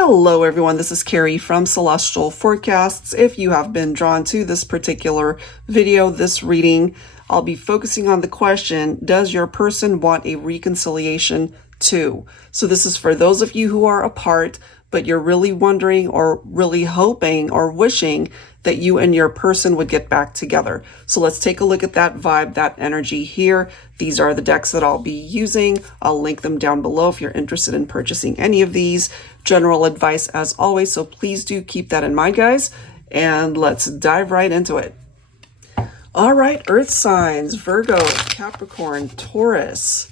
Hello everyone, this is Carrie from Celestial Forecasts. If you have been drawn to this particular video, this reading, I'll be focusing on the question, does your person want a reconciliation too? So this is for those of you who are apart, but you're really wondering or really hoping or wishing that you and your person would get back together. So let's take a look at that vibe, that energy here. These are the decks that I'll be using. I'll link them down below if you're interested in purchasing any of these. General advice as always, so please do keep that in mind, guys. And let's dive right into it. All right, earth signs, Virgo, Capricorn, Taurus.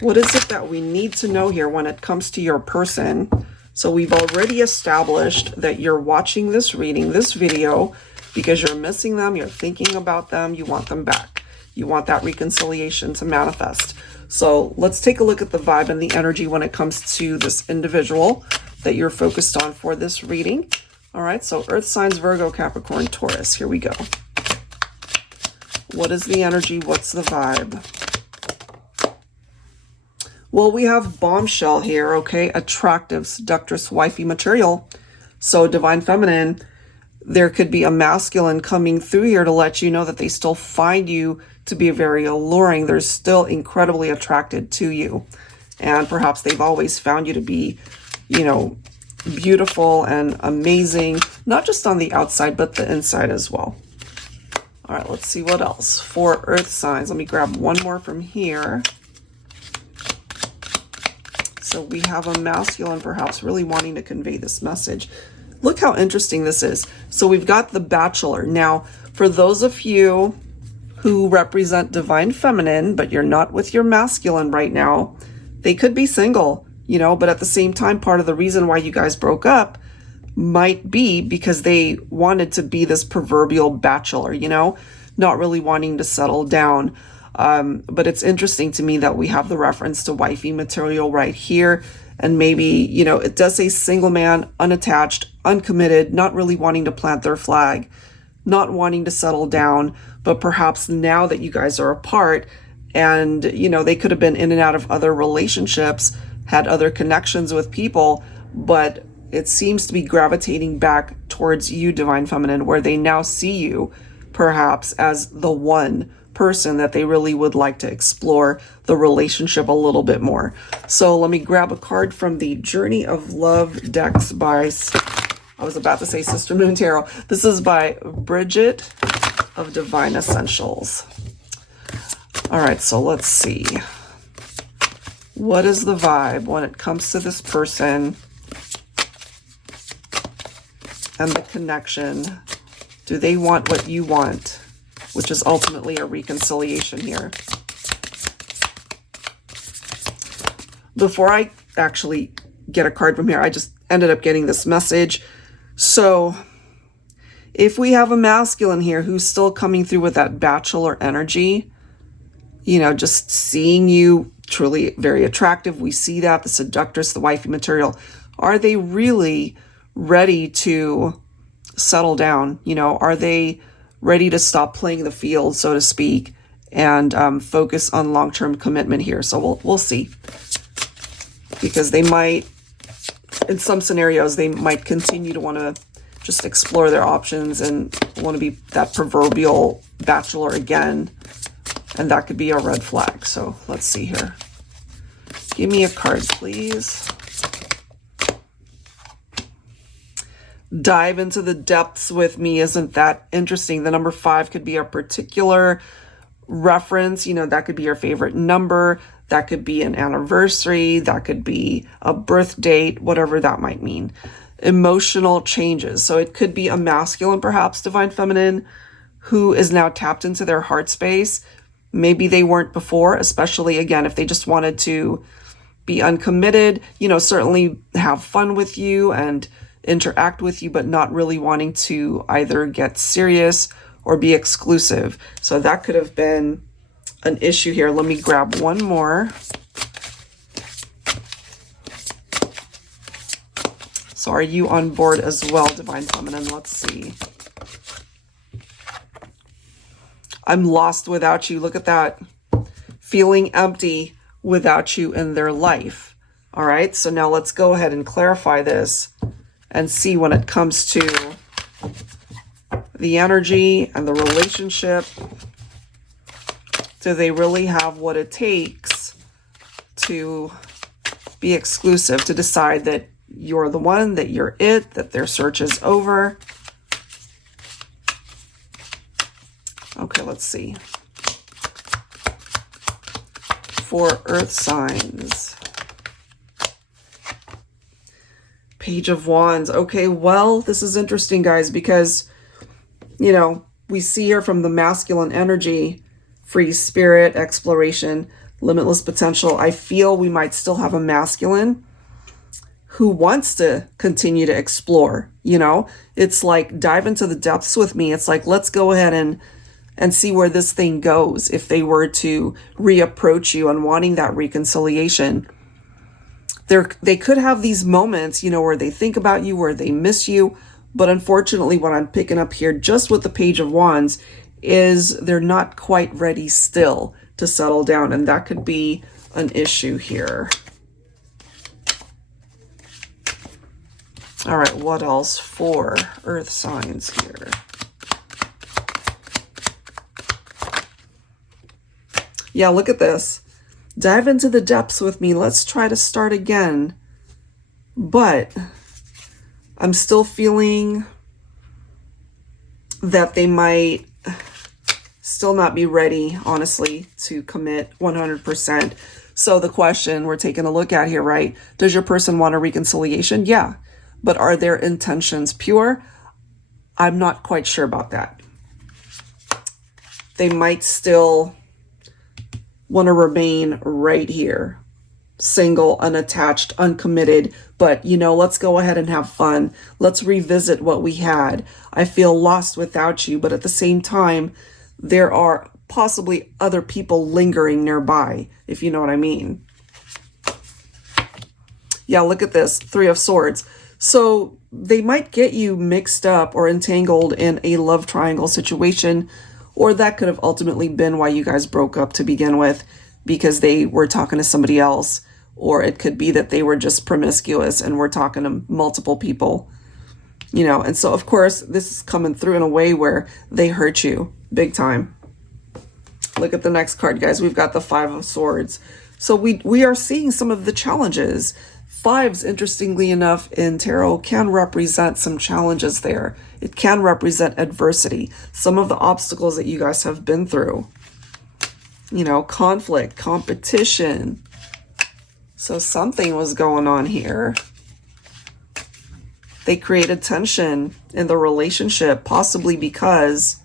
What is it that we need to know here when it comes to your person? So we've already established that you're watching this reading, this video, because you're missing them, you're thinking about them, you want them back. You want that reconciliation to manifest. So let's take a look at the vibe and the energy when it comes to this individual that you're focused on for this reading. All right, so earth signs, Virgo, Capricorn, Taurus. Here we go. What is the energy? What's the vibe? Well, we have bombshell here, okay? Attractive, seductress, wifey material. So divine feminine, there could be a masculine coming through here to let you know that they still find you to be very alluring. They're still incredibly attracted to you. And perhaps they've always found you to be, you know, beautiful and amazing, not just on the outside, but the inside as well. All right, let's see what else. For earth signs, let me grab one more from here. So we have a masculine perhaps really wanting to convey this message. Look how interesting this is. So we've got the Bachelor. Now, for those of you who represent divine feminine, but you're not with your masculine right now, they could be single, you know, but at the same time, part of the reason why you guys broke up might be because they wanted to be this proverbial bachelor, you know, not really wanting to settle down. But it's interesting to me that we have the reference to wifey material right here. And maybe, you know, it does say single man, unattached, uncommitted, not really wanting to plant their flag, not wanting to settle down. But perhaps now that you guys are apart and, you know, they could have been in and out of other relationships, had other connections with people, but it seems to be gravitating back towards you, divine feminine, where they now see you perhaps as the one person that they really would like to explore the relationship a little bit more. So let me grab a card from the Journey of Love decks by, I was about to say Sister Moon Tarot. This is by BRIDGET of Divine Essentials. All right, so let's see. What is the vibe when it comes to this person and the connection? Do they want what you want? Which is ultimately a reconciliation here. Before I actually get a card from here, I just ended up getting this message. So if we have a masculine here who's still coming through with that bachelor energy, you know, just seeing you truly very attractive. We see that, the seductress, the wifey material. Are they really ready to settle down? You know, are they ready to stop playing the field, so to speak, and focus on long-term commitment here? So we'll see. Because they might, in some scenarios, they might continue to want to just explore their options and want to be that proverbial bachelor again. And that could be a red flag. So let's see here. Give me a card, please. Dive into the depths with me. Isn't that interesting? The number 5 could be a particular reference. You know, that could be your favorite number. That could be an anniversary. That could be a birth date, whatever that might mean. Emotional changes. So it could be a masculine, perhaps divine feminine, who is now tapped into their heart space. Maybe they weren't before, especially again, if they just wanted to be uncommitted, you know, certainly have fun with you and interact with you, but not really wanting to either get serious or be exclusive. So that could have been an issue here. Let me grab one more. So are you on board as well, divine feminine? Let's see. I'm lost without you. Look at that. Feeling empty without you in their life. All right, so now let's go ahead and clarify this and see when it comes to the energy and the relationship. Do they really have what it takes to be exclusive, to decide that you're the one, that you're it, that their search is over? Okay, let's see. For earth signs. Page of Wands. Okay, well, this is interesting, guys, because, you know, we see here from the masculine energy, free spirit, exploration, limitless potential. I feel we might still have a masculine who wants to continue to explore, you know? It's like, dive into the depths with me. It's like, let's go ahead and see where this thing goes if they were to reapproach you and wanting that reconciliation. They could have these moments, you know, where they think about you, where they miss you. But unfortunately, what I'm picking up here just with the Page of Wands is they're not quite ready still to settle down. And that could be an issue here. All right, what else for earth signs here? Yeah, look at this. Dive into the depths with me. Let's try to start again. But I'm still feeling that they might still not be ready, honestly, to commit 100%. So the question we're taking a look at here, right? Does your person want a reconciliation? Yeah. But are their intentions pure? I'm not quite sure about that. They might still want to remain right here, single, unattached, uncommitted, but, you know, let's go ahead and have fun. Let's revisit what we had. I feel lost without you, but at the same time, there are possibly other people lingering nearby, if you know what I mean. Yeah, look at this, Three of Swords. So they might get you mixed up or entangled in a love triangle situation, or that could have ultimately been why you guys broke up to begin with, because they were talking to somebody else. Or it could be that they were just promiscuous and were talking to multiple people, you know. And so, of course, this is coming through in a way where they hurt you big time. Look at the next card, guys. We've got the Five of Swords. So we are seeing some of the challenges. Fives, interestingly enough, in tarot can represent some challenges there. It can represent adversity, some of the obstacles that you guys have been through. You know, conflict, competition. So something was going on here. They created tension in the relationship, possibly because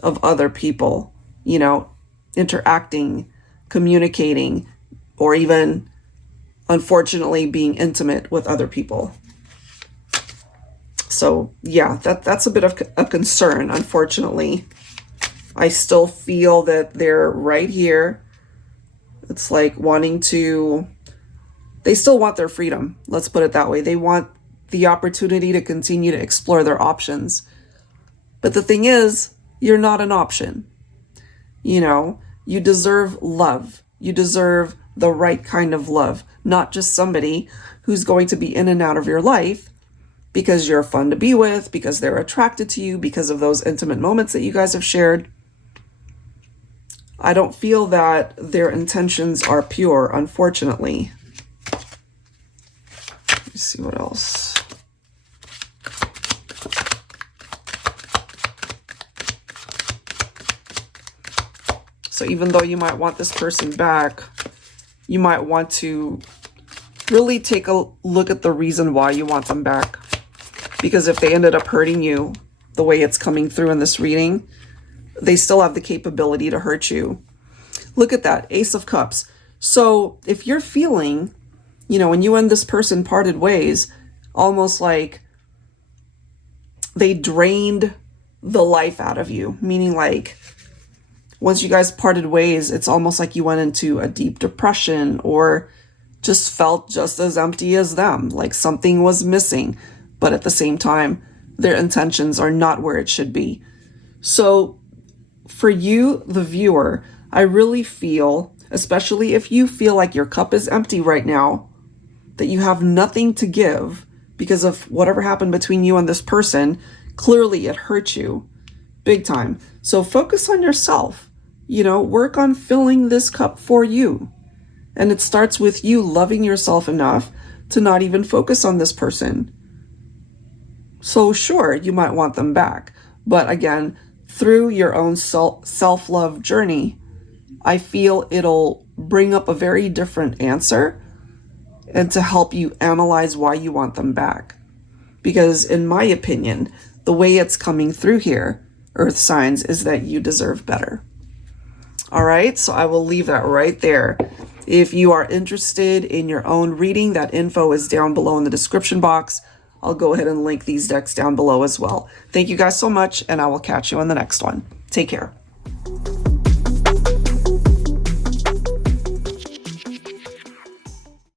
of other people, you know, interacting, communicating, or even, unfortunately, being intimate with other people. So yeah, that's a bit of a concern, unfortunately. I still feel that they're right here. It's like wanting to, they still want their freedom. Let's put it that way. They want the opportunity to continue to explore their options. But the thing is, you're not an option. You know, you deserve love. You deserve the right kind of love, not just somebody who's going to be in and out of your life because you're fun to be with, because they're attracted to you, because of those intimate moments that you guys have shared. I don't feel that their intentions are pure, unfortunately. Let me see what else. So even though you might want this person back, you might want to really take a look at the reason why you want them back. Because if they ended up hurting you the way it's coming through in this reading, they still have the capability to hurt you. Look at that, Ace of Cups. So if you're feeling, you know, when you and this person parted ways, almost like they drained the life out of you, meaning like once you guys parted ways, it's almost like you went into a deep depression or just felt just as empty as them, like something was missing. But at the same time, their intentions are not where it should be. So for you, the viewer, I really feel, especially if you feel like your cup is empty right now, that you have nothing to give because of whatever happened between you and this person. Clearly it hurt you big time. So focus on yourself, you know, work on filling this cup for you. And it starts with you loving yourself enough to not even focus on this person. So sure, you might want them back. But again, through your own self-love journey, I feel it'll bring up a very different answer and to help you analyze why you want them back. Because in my opinion, the way it's coming through here, Earth signs, is that you deserve better. All right, so I will leave that right there. If you are interested in your own reading, that info is down below in the description box. I'll go ahead and link these decks down below as well. Thank you guys so much, and I will catch you on the next one. Take care.